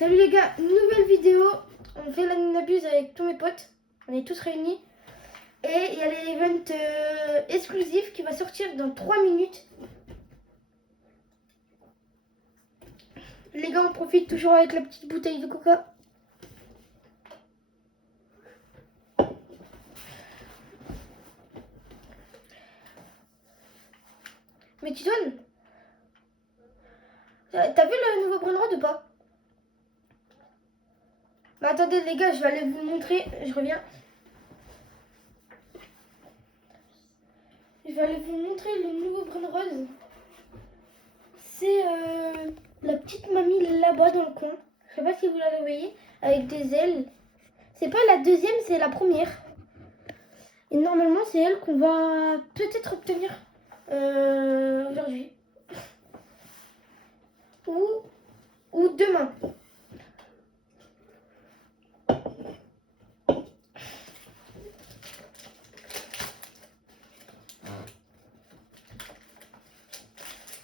Salut les gars, nouvelle vidéo. On fait la Ninabuse avec tous mes potes. On est tous réunis. Et il y a l'event exclusif qui va sortir dans 3 minutes. Les gars, on profite toujours avec la petite bouteille de coca. Mais tu donnes. T'as vu le nouveau Brainrod ou pas? Bah attendez les gars, je vais aller vous montrer. Je reviens. Je vais aller vous montrer le nouveau Brainrod. C'est la petite mamie là-bas dans le coin. Je sais pas si vous la voyez. Avec des ailes. C'est pas la deuxième, c'est la première. Et normalement, c'est elle qu'on va peut-être obtenir aujourd'hui. Ou demain.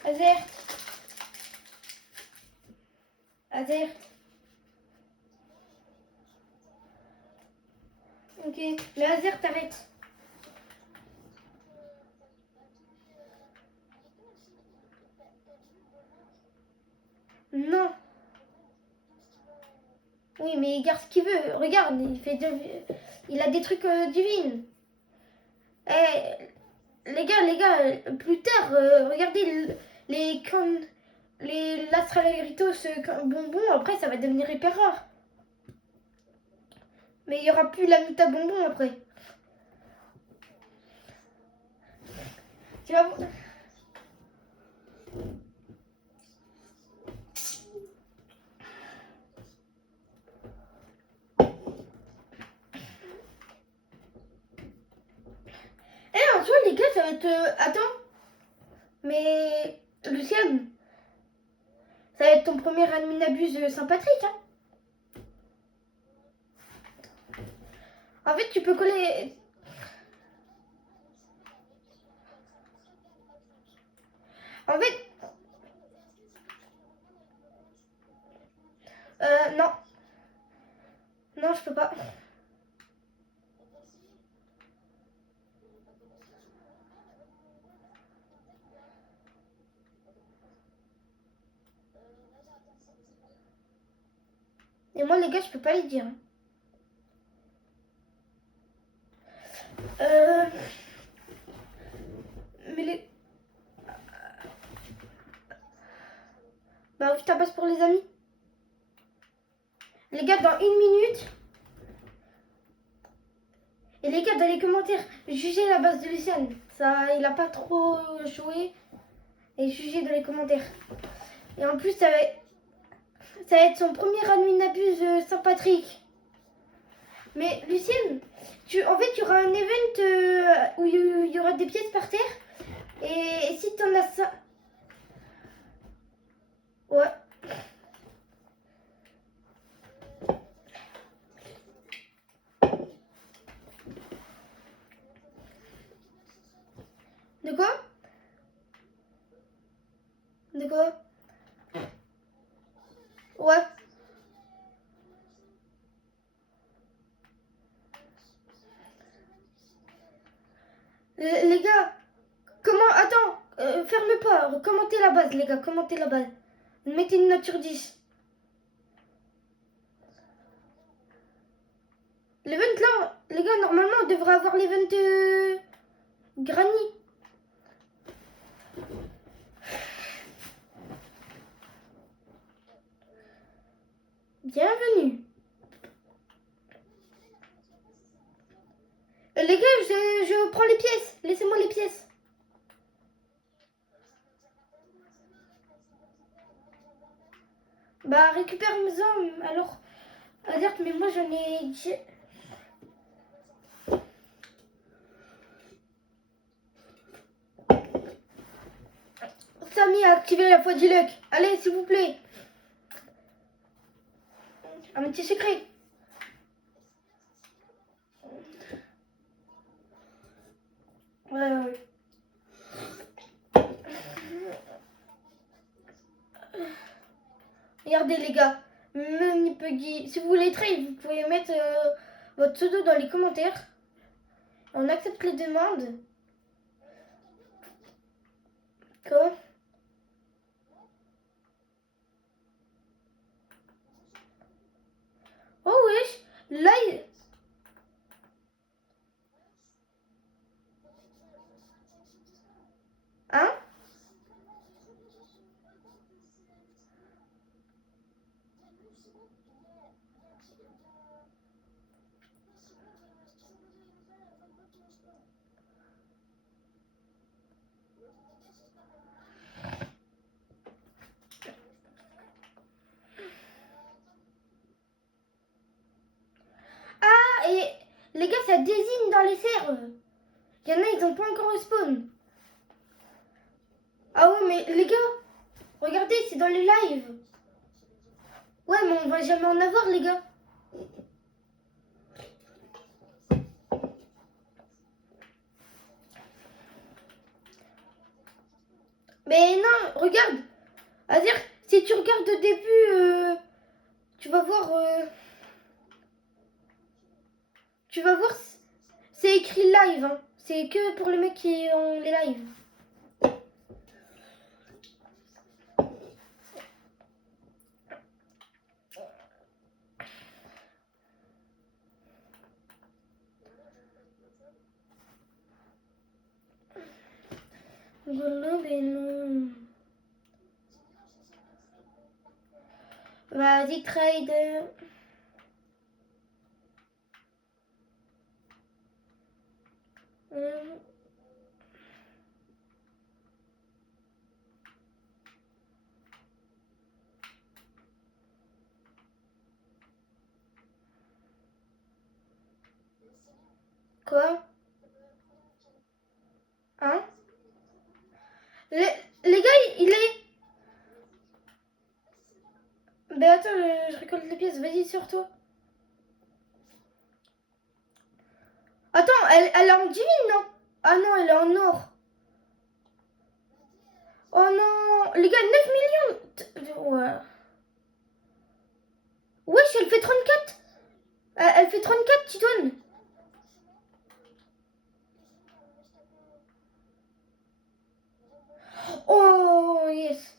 Azert. Azert. Ok, mais Azert, t'arrêtes. Non. Oui, mais il garde ce qu'il veut. Regarde, il a des trucs divines. Eh, les gars, plus tard, regardez les Lastraleritos bonbons. Après, ça va devenir hyper rare. Mais il n'y aura plus la Mita bonbon après. Tu vas voir. En soi, les gars, ça va être... Attends. Mais... Luciane, ça va être ton premier Adminabuse Saint-Patrick, hein. En fait, tu peux coller... En fait... non. Non, je peux pas. Et moi, les gars, je peux pas les dire. Mais les... Bah, ouvre ta base pour les amis. Les gars, dans 1 minute... Et les gars, dans les commentaires, jugez la base de Luciane. Ça, il a pas trop joué. Et jugez dans les commentaires. Et en plus, ça va être son premier Adminabuse Saint-Patrick. Mais Lucienne, en fait, il y aura un event où il y aura des pièces par terre. Et si t'en as ça... Ouais. De quoi? De quoi? Ouais. Les gars, comment... Attends, ferme pas. Commentez la base, les gars. Commentez la base. Mettez une note sur 10. L'event là, les gars, normalement, on devrait avoir l'event Granny. Bienvenue. Les gars, je prends les pièces. Laissez-moi les pièces. Bah, récupère-en alors. Alerte, mais moi j'en ai... Samy a activé la foi du luck. Allez, s'il vous plaît. Un petit secret. Ouais. Regardez les gars. Puggy. Si vous voulez trade, vous pouvez mettre votre pseudo dans les commentaires. On accepte les demandes. Quoi? Oh wesh, là il... Hein? Ah, et les gars, ça désigne dans les serres. Il y en a, ils ont pas encore respawn. Ah ouais, mais les gars, regardez, c'est dans les lives. Ouais, mais on va jamais en avoir, les gars. Mais non, regarde. C'est-à-dire, si tu regardes au début, tu vas voir... tu vas voir, c'est écrit live. Hein. C'est que pour les mecs qui ont les lives. Non, mais non. Vas-y, trade. Quoi? Hein? Les gars, il est... Ben attends, je récolte les pièces. Vas-y, sur toi. Attends, elle est en divine, non? Ah non, elle est en or. Oh non. Les gars, 9 millions. Ouais. Wesh, elle fait 34. Elle fait 34, Titoine. Oh, yes.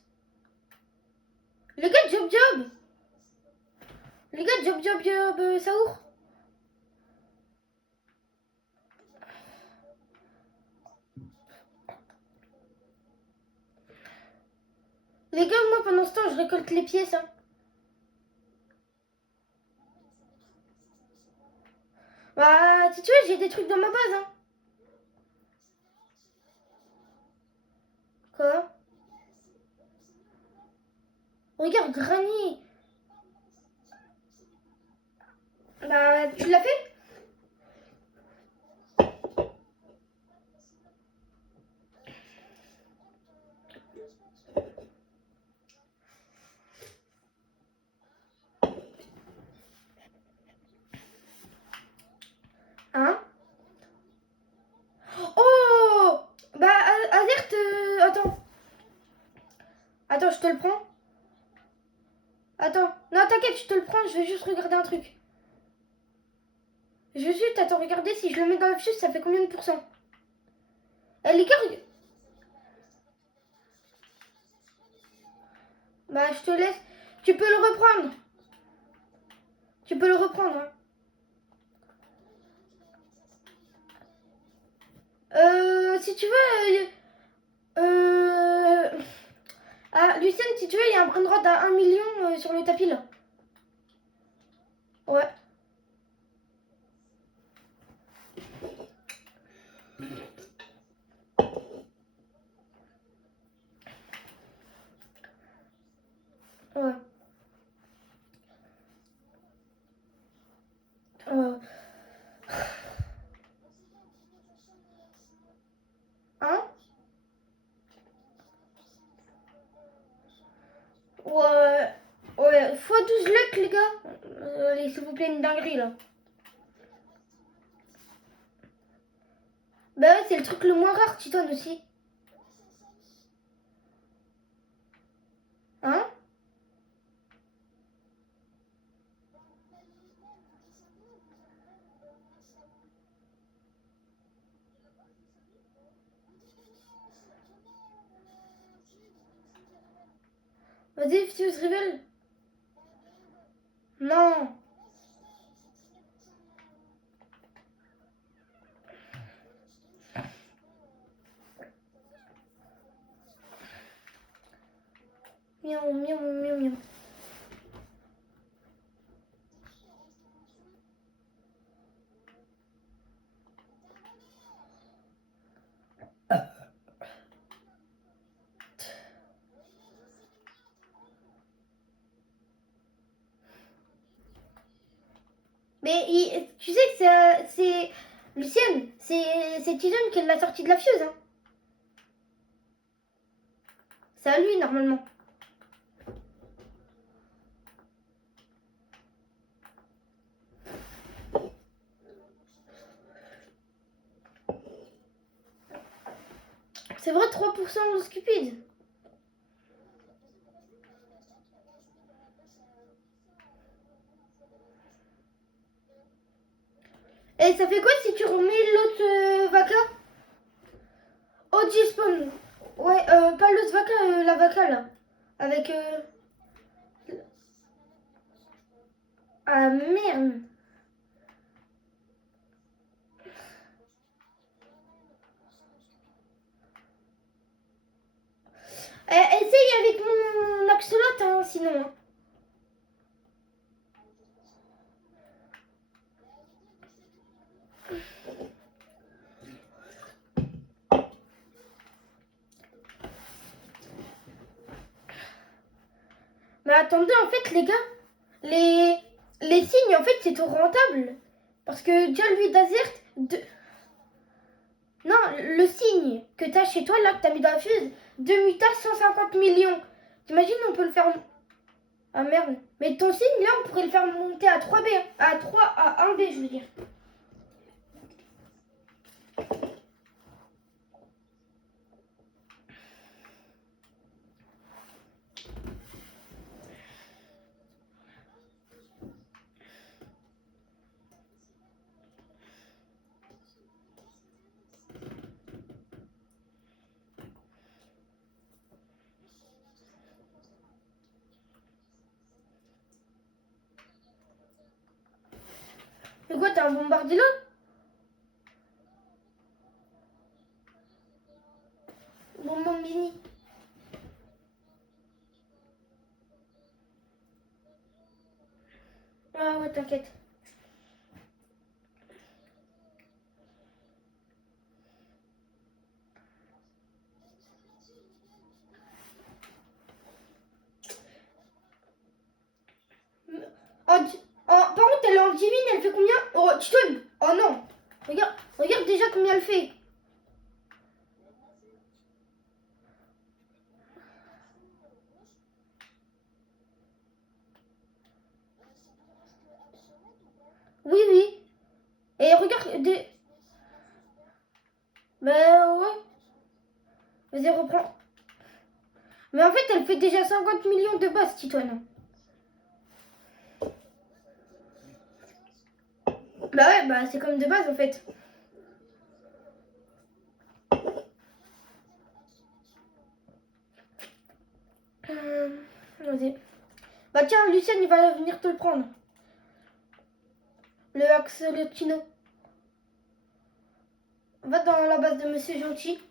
Les gars, job job. Les gars, job job job, Saour. Les gars, moi pendant ce temps, je récolte les pièces. Hein. Bah, si tu veux, j'ai des trucs dans ma base. Hein. Quoi? Regarde, Granny. Bah, tu l'as fait? Hein? Oh! Bah, Azert, attends. Attends, je te le prends. Attends. Non, t'inquiète, je te le prends, je vais juste regarder un truc. Je vais juste, attends, regarder si je le mets dans la fiche, ça fait combien de pourcents? Les gars, bah, je te laisse. Tu peux le reprendre. Tu peux le reprendre. Hein. Si tu veux... Ah, Lucien, si tu veux, il y a un brain droit à 1 million sur le tapis, là. Ouais. Ouais. Hein? Ouais. Ouais. x12 luck, les gars. Allez, s'il vous plaît, une dinguerie, là. Bah ouais, c'est le truc le moins rare, Titon, aussi. Hein? Vas-y, Fuse Rebel. Non. Miaou, miaou, miaou, miaou. Mais tu sais que c'est Lucienne, c'est Tidon qui l'a sorti de la fuse. Hein. C'est à lui normalement. C'est vrai, 3% de stupide. Et ça fait quoi si tu remets l'autre vaca? OG spawn. Ouais, pas l'autre vaca, la vaca là. Avec. Ah merde. Essaye avec mon axolot, hein, sinon. Hein. Mais attendez, en fait, les gars, les signes, en fait, c'est tout rentable. Parce que déjà, lui d'Azert. Non, le signe que t'as chez toi, là, que t'as mis dans la fuse, 2 mutas, 150 millions. T'imagines, on peut le faire. Ah merde. Mais ton signe, là, on pourrait le faire monter à 3B. Hein. À 1B, je veux dire. Mais quoi, t'as un bombardilo? Bombini. Ah ouais, t'inquiète. Par contre, elle est en divine, elle fait combien? Oh, Titon. Oh non. Regarde déjà combien elle fait. Oui, oui. Et regarde des. Bah ouais. Vas-y, reprends. Mais en fait, elle fait déjà 50 millions de base, Titoine. Bah ouais, bah c'est comme de base en fait. Vas-y. Bah tiens, Lucien, il va venir te le prendre. Le axolotino. Va dans la base de Monsieur Gentil.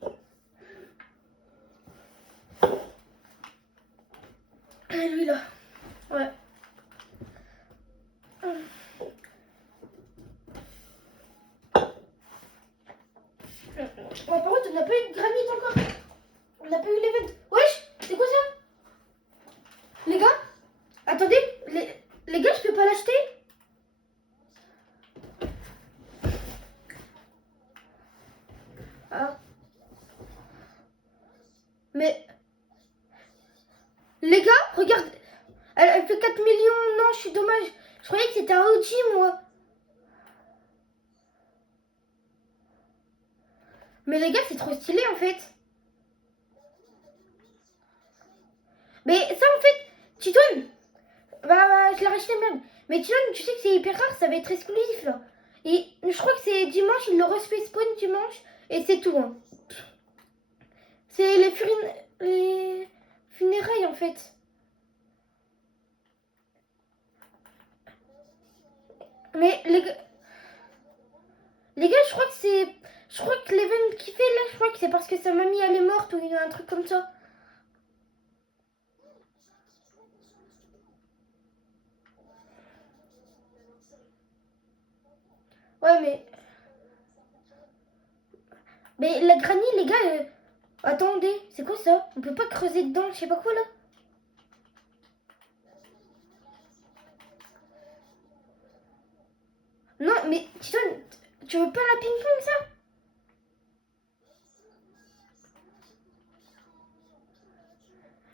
Et lui là. Ouais. Ouais, par contre, on n'a pas eu de granit encore. On n'a pas eu l'event. Wesh, c'est quoi ça? Les gars, attendez, les gars, je peux pas l'acheter? Ah. Mais les gars, regarde, elle fait 4 millions. Non, je suis dommage. Je croyais que c'était un OG, moi. Mais les gars, c'est trop stylé en fait. Mais ça en fait, Titoine, bah je l'ai racheté même. Mais Titoine, tu sais que c'est hyper rare, ça va être exclusif là. Et je crois que c'est dimanche, il le respect spawn dimanche et c'est tout. Hein. C'est les funérailles en fait. Mais les gars, je crois que c'est... Je crois que l'event qu'il fait là, je crois que c'est parce que sa mamie elle est morte ou il y a un truc comme ça. Ouais, mais la granny, les gars, attendez, c'est quoi ça? On peut pas creuser dedans, je sais pas quoi là. Non, mais Titon, tu veux pas la ping-pong ça?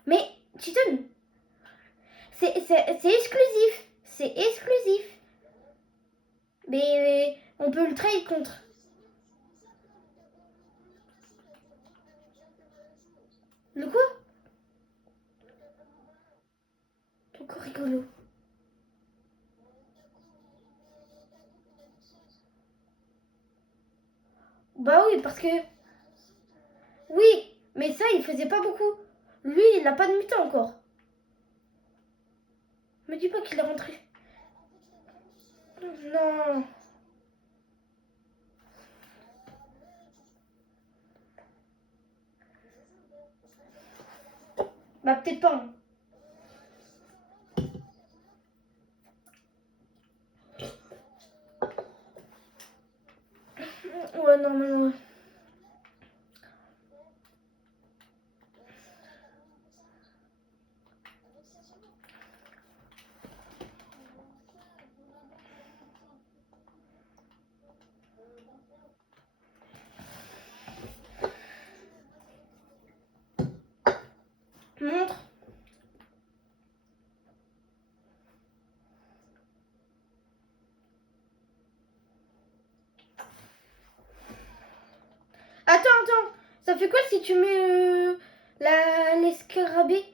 Mais Titon, c'est exclusif. C'est exclusif. Mais on peut le trade contre. Le quoi? Trop rigolo. Bah oui, parce que... Oui, mais ça, il faisait pas beaucoup. Lui, il a pas de mutant encore. Me dis pas qu'il est rentré. Non. Bah peut-être pas. Hein. Ouais, normalement. Ouais. Montre. Attends. Ça fait quoi si tu mets l'escarabée?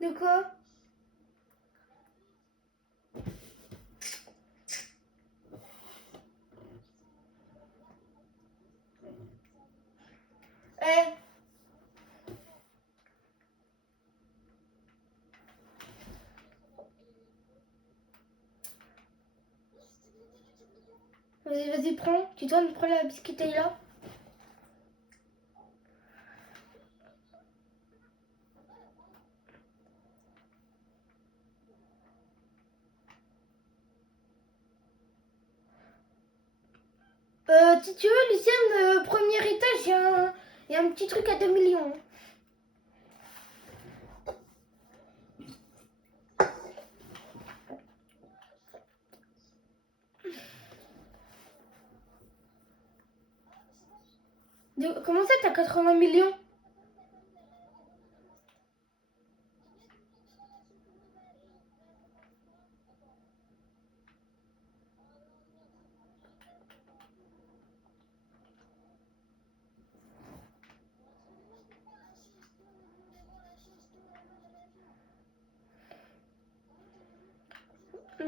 De quoi? Eh, vas-y, prends. Tu dois me prendre la biscuiterie là. Si tu veux, Lucienne, premier étage, il y a un petit truc à 2 millions. Comment ça, t'as 80 millions?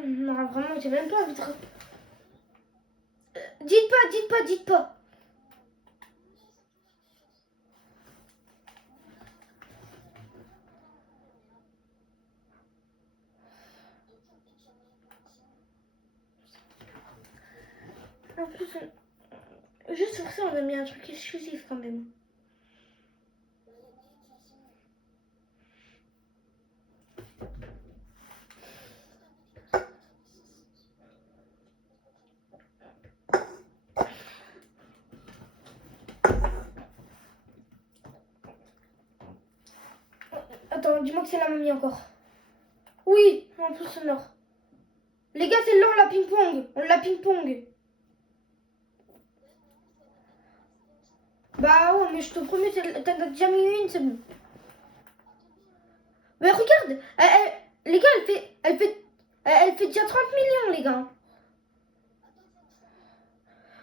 Non, vraiment, j'ai même pas envie de... Dites pas. En plus, juste pour ça, on a mis un truc exclusif quand même. Attends, dis-moi que c'est la mamie encore. Oui, en plus sonore. Les gars, celle-là, on la ping-pong. On la ping-pong. Bah ouais, mais je te promets, t'en as déjà mis une, c'est bon. Mais regarde, les gars, elle fait déjà 30 millions, les gars.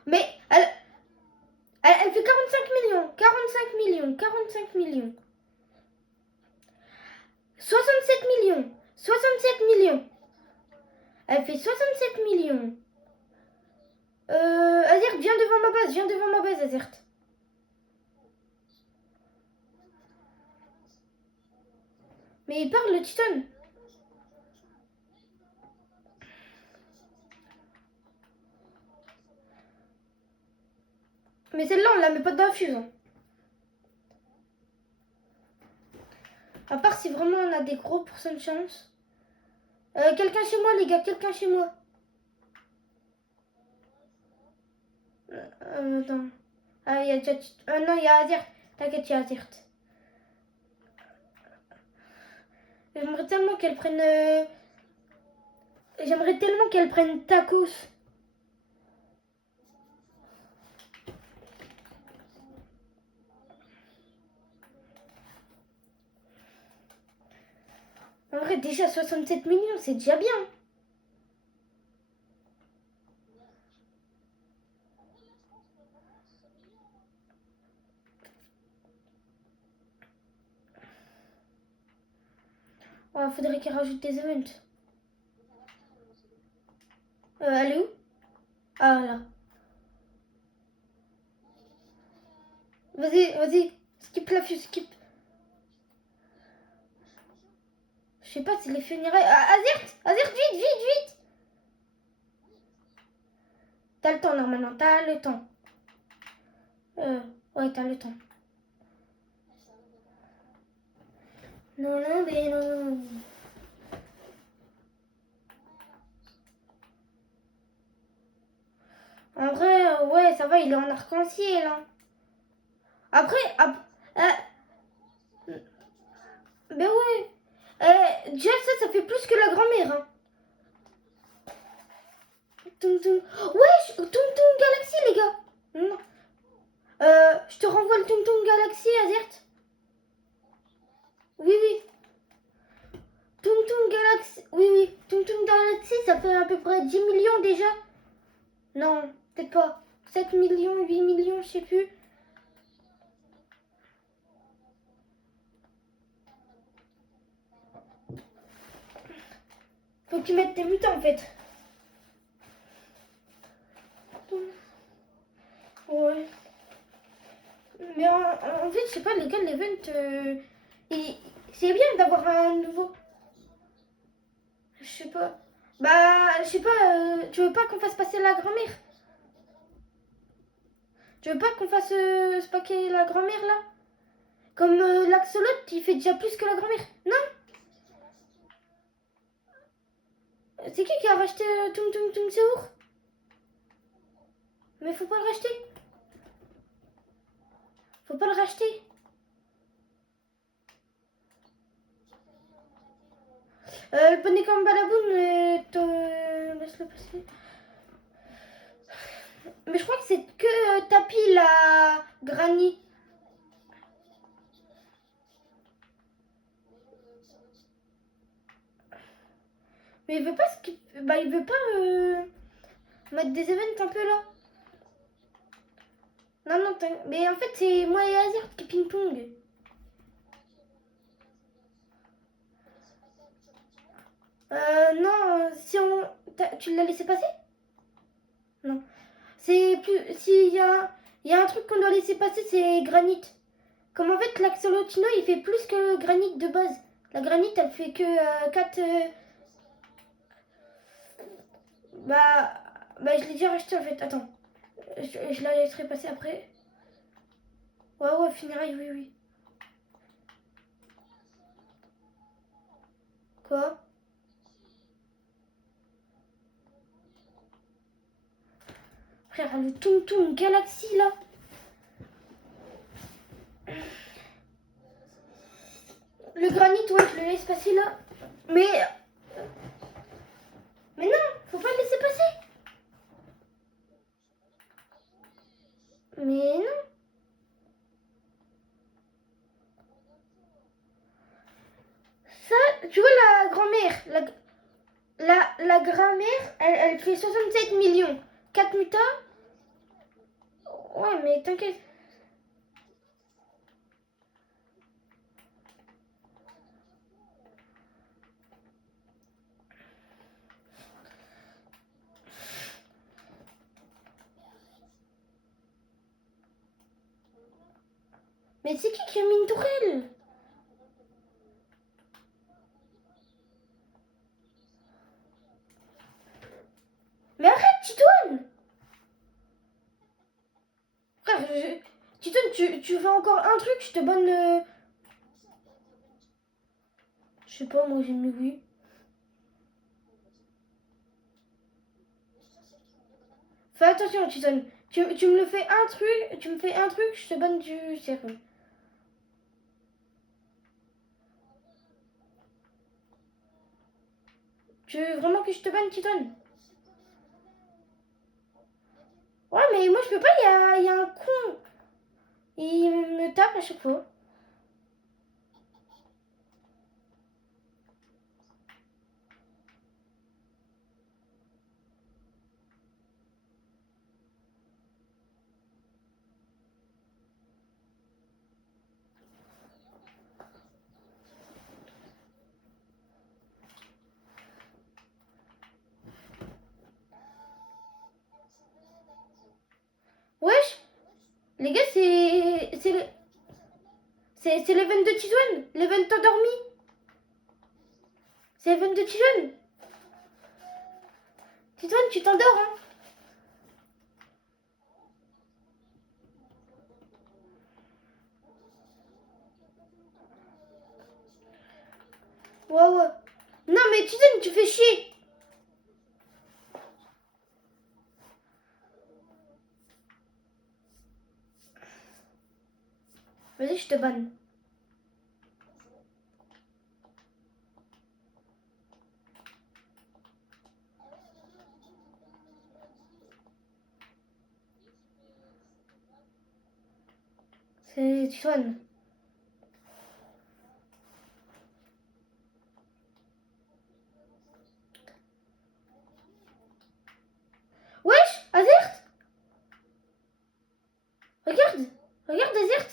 Mais elle fait 45 millions, 45 millions, 45 millions. 67 millions, 67 millions. Elle fait 67 millions. Azert, viens devant ma base, Azert. Mais il parle, le Titan. Mais celle-là, on la met pas dans la fuse. Hein. À part si vraiment on a des gros pourcents de chance. Quelqu'un chez moi, les gars, quelqu'un chez moi. Attends. Ah, il y a déjà... non, il y a Azert. T'inquiète, il y a Azert. J'aimerais tellement qu'elle prenne... J'aimerais tellement qu'elle prenne tacos. En vrai, déjà 67 millions, c'est déjà bien. Oh, faudrait qu'il rajoute des events. Elle est où? Ah, là. Vas-y. Skip la fuse, skip. Je sais pas si les funérailles... Ah, Azert, vite. T'as le temps, normalement, t'as le temps. Ouais, t'as le temps. Non. En vrai, ouais, ça va, il est en arc-en-ciel. Hein. Après, ben ouais. Déjà, ça fait plus que la grand-mère. Hein. Ouais, Tung Tung Galaxy, les gars. Non. Je te renvoie le Tung Tung Galaxy, Azert. Oui. Tung Tung Galaxy. Oui. Tung Tung Galaxy, ça fait à peu près 10 millions déjà. Non, peut-être pas. 7 millions, 8 millions, je sais plus. Faut que tu mettes tes mutants en fait. Ouais. Mais en fait, je sais pas, les gars, l'event, c'est bien d'avoir un nouveau. Je sais pas. Bah, je sais pas, tu veux pas qu'on fasse passer la grand-mère? Tu veux pas qu'on fasse ce paquet la grand-mère là? Comme l'axolot, il fait déjà plus que la grand-mère. Non? C'est qui a racheté Tung Tung Tung Seur? Mais faut pas le racheter. Faut pas le racheter. Le poney comme Balaboun, laisse-le passer. Mais je crois que c'est que tapis la granit. Mais il veut pas il veut pas mettre des events un peu là. Non, mais en fait c'est moi et Azert qui ping-pong. Non, si on... Tu l'as laissé passer? Non. C'est plus... Il y a un truc qu'on doit laisser passer, c'est granit. Comme en fait l'axolotino il fait plus que le granit de base. La granit elle fait que 4... Bah je l'ai déjà racheté en fait, attends. Je la laisserai passer après. Ouais, funérailles, oui. Quoi? Frère, le Tung Tung Galaxy là. Le granit, ouais, je le laisse passer là. Mais Mais non, faut pas le laisser passer. Mais non. Ça, tu vois la grand-mère, la grand-mère, elle fait 67 millions. 4 mutas. Ouais, mais t'inquiète. Mais c'est qui a mis une tourelle? Mais arrête, Titoine! Frère, Titoine, tu fais encore un truc, je te donne le... Je sais pas, moi j'ai mis oui. Fais attention, Titoine. Tu me le fais un truc, tu me fais un truc, je te donne du sérieux. Tu veux vraiment que je te banne, Titoine? Ouais, mais moi je peux pas, il y a un con. Il me tape à chaque fois. Wesh, les gars, c'est l'event de Titoine, l'event endormi. C'est l'event de Titoine. Titoine, tu t'endors, hein? Ouais, ouais. Non, mais Titoine, tu fais chier. Vas-y, je te banne. C'est Titoine. Wesh, Azert. Regarde. Regarde, Azert.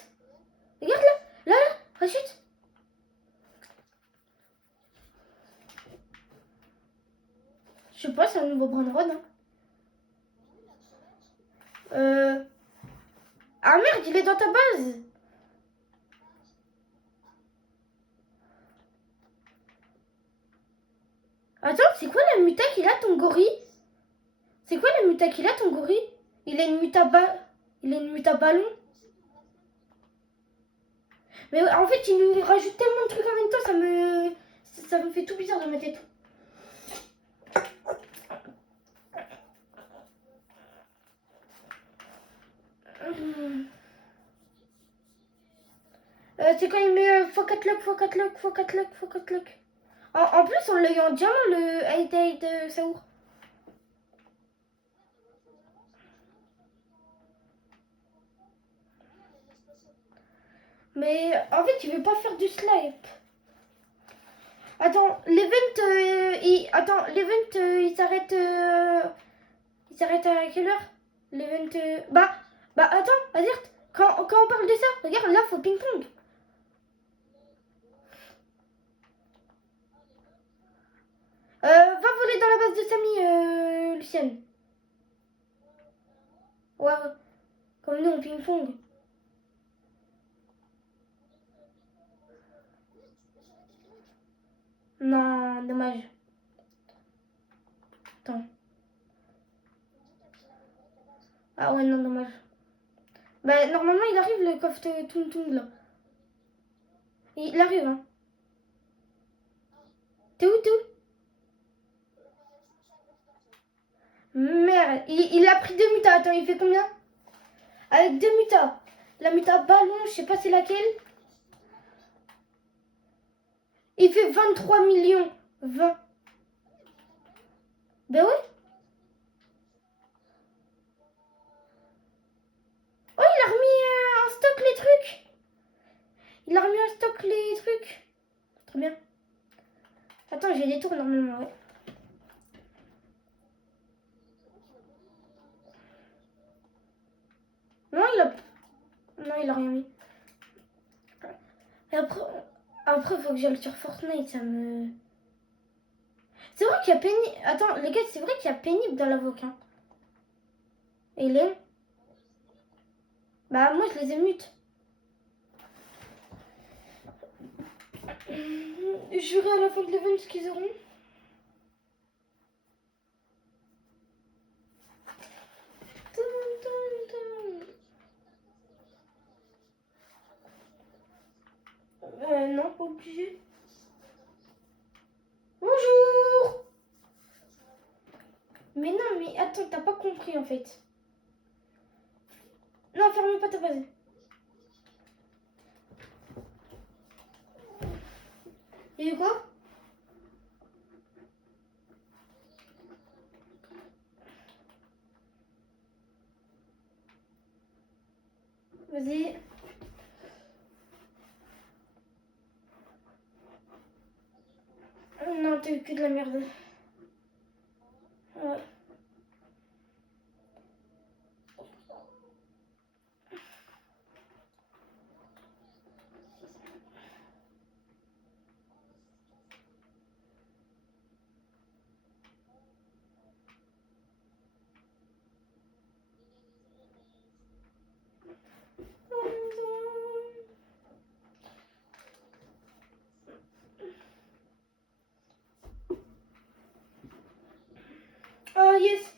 Regarde là. Là, là. Rachid. Je sais pas, c'est un nouveau Brandron, hein. Ah merde, il est dans ta base. Attends, c'est quoi la muta qu'il a, ton gorille? C'est quoi la muta qu'il a, ton gorille? Il a une muta Il a une muta ballon. Mais en fait, il nous rajoute tellement de trucs en même temps, ça me fait tout bizarre dans ma tête. C'est quand il met x4 lock, x4 lock, x4 lock, x4 lock. En plus, on l'a eu en diamant, le 8 de Saour. Mais en fait, il veut pas faire du snipe. Attends, l'event, il s'arrête. Il s'arrête à quelle heure? L'event. Bah, attends, Azert, quand on parle de ça, regarde, là, faut ping-pong. Va voler dans la base de Samy, Lucienne. Ouais, ouais. Comme nous, on ping-pong. Non, dommage. Attends. Ah ouais, non, dommage. Bah, normalement, il arrive le coffre Tung Tung là. Il arrive, hein. T'es où, t'es où? Merde, il a pris 2 mutas. Attends, il fait combien? Avec 2 mutas. La muta ballon, je sais pas c'est laquelle. Il fait 23 millions. 20. Ben oui. Oh, il a remis en stock les trucs. Il a remis en stock les trucs. Trop bien. Attends, j'ai des tours normalement, ouais. Non, il a rien mis. Et après, faut que j'aille sur Fortnite, ça me... C'est vrai qu'il y a pénible... Attends, les gars, c'est vrai qu'il y a pénible dans l'avocat. Et les... Bah, moi, je les ai mutes. Je verrai à la fin de l'event ce qu'ils auront. Non, pas obligé. Bonjour. Mais non, mais attends, t'as pas compris en fait. Non, ferme pas ta base. Il y a eu quoi? Vas-y. Non, t'as eu que de la merde. Ouais. Oh yes.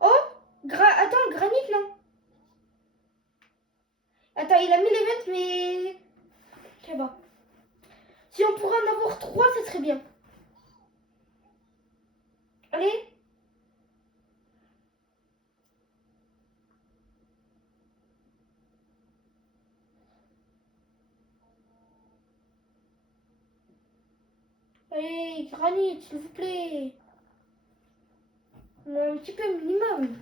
Oh, attends, Granit non. Attends, il a mis l'event mais... Je sais pas. Si on pourrait en avoir 3, ça serait bien. Allez. Allez, Granit, s'il vous plaît. Un petit peu minimum.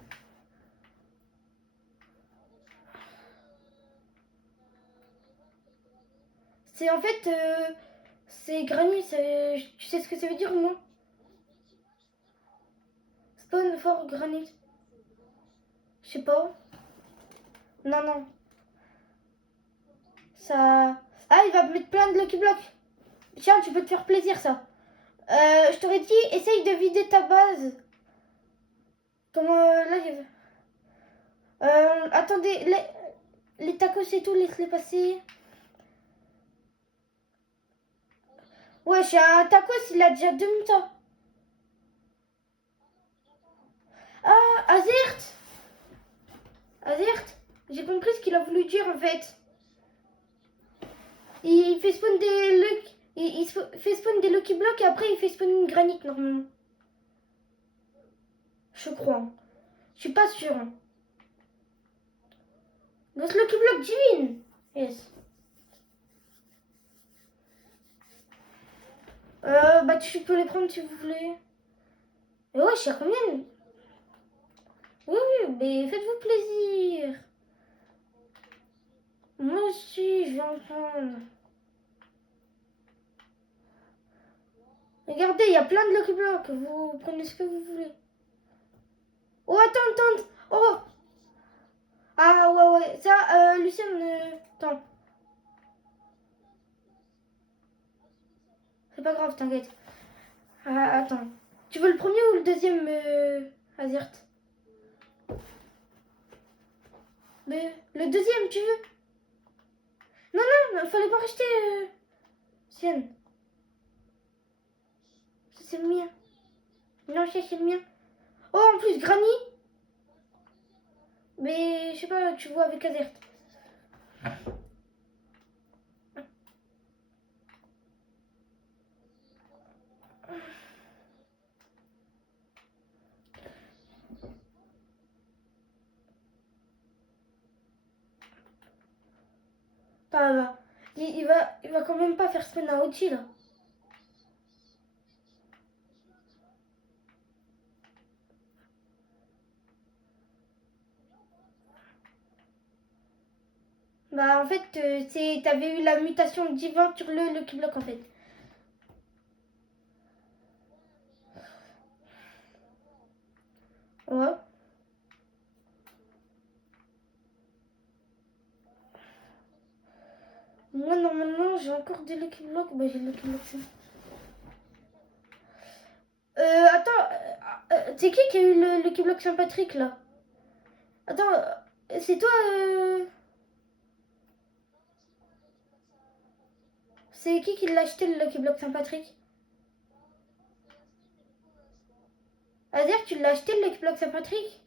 C'est en fait... c'est Granit, tu sais ce que ça veut dire ou non? Spawn for Granit. Je sais pas. Non, non. Ça... Ah, il va mettre plein de Lucky Blocks. Tiens, tu peux te faire plaisir, ça. Je t'aurais dit, essaye de vider ta base. Comme live. Attendez, les tacos et tout, laisse-les passer. Ouais, j'ai un tacos, il a déjà 2 minutes. Ah, Azert. Azert, j'ai compris ce qu'il a voulu dire en fait. Il fait spawn des Lucky... Il fait spawn des Lucky Blocks et après il fait spawn une granite normalement. Je crois. Je suis pas sûre. Ghost Lucky Block divine. Yes. Bah tu peux les prendre si vous voulez. Mais ouais, je sais combien. Oui, oui, mais faites-vous plaisir. Moi aussi, je vais en prendre. Regardez, il y a plein de Lucky Blocks. Vous prenez ce que vous voulez. Oh, attends. Oh. Ah, ouais. Ça, Lucien, attends. C'est pas grave, t'inquiète. Ah, attends. Tu veux le premier ou le deuxième, Azert? Le deuxième, tu veux? Non, fallait pas racheter, Sienne. Ça, c'est le mien. Non, ça, c'est le mien. Oh, en plus, Granny. Mais, je sais pas, tu vois avec Azert. Ça va. Il va quand même pas faire spawn à Ochi là. Bah en fait, t'avais eu la mutation divin sur le Lucky Block en fait. Ouais. Moi normalement j'ai encore des Lucky Block. Bah j'ai le Lucky Block ça. Attends, c'est qui a eu le Lucky Block Saint-Patrick là? Attends, c'est toi C'est qui l'a acheté le Lucky Block Saint-Patrick? À dire tu l'as acheté le Lucky Block Saint-Patrick?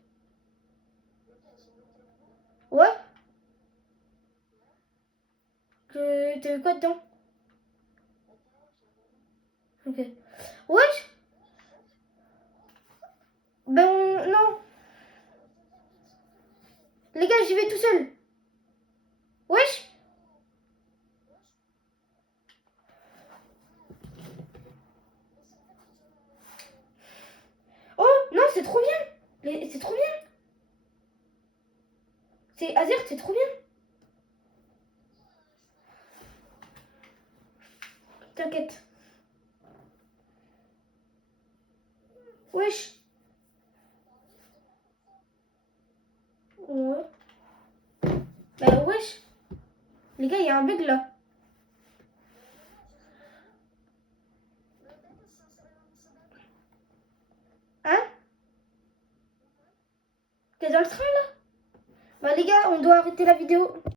Ouais. T'as eu quoi dedans? Ok. Wesh. Ben non. Les gars, j'y vais tout seul. Wesh. Oh non, c'est trop bien. C'est trop bien. C'est Azert, c'est trop bien. T'inquiète. Wesh. Ouais. Bah wesh. Les gars, il y a un bug là. Hein? T'es dans le train là? Bah les gars, on doit arrêter la vidéo.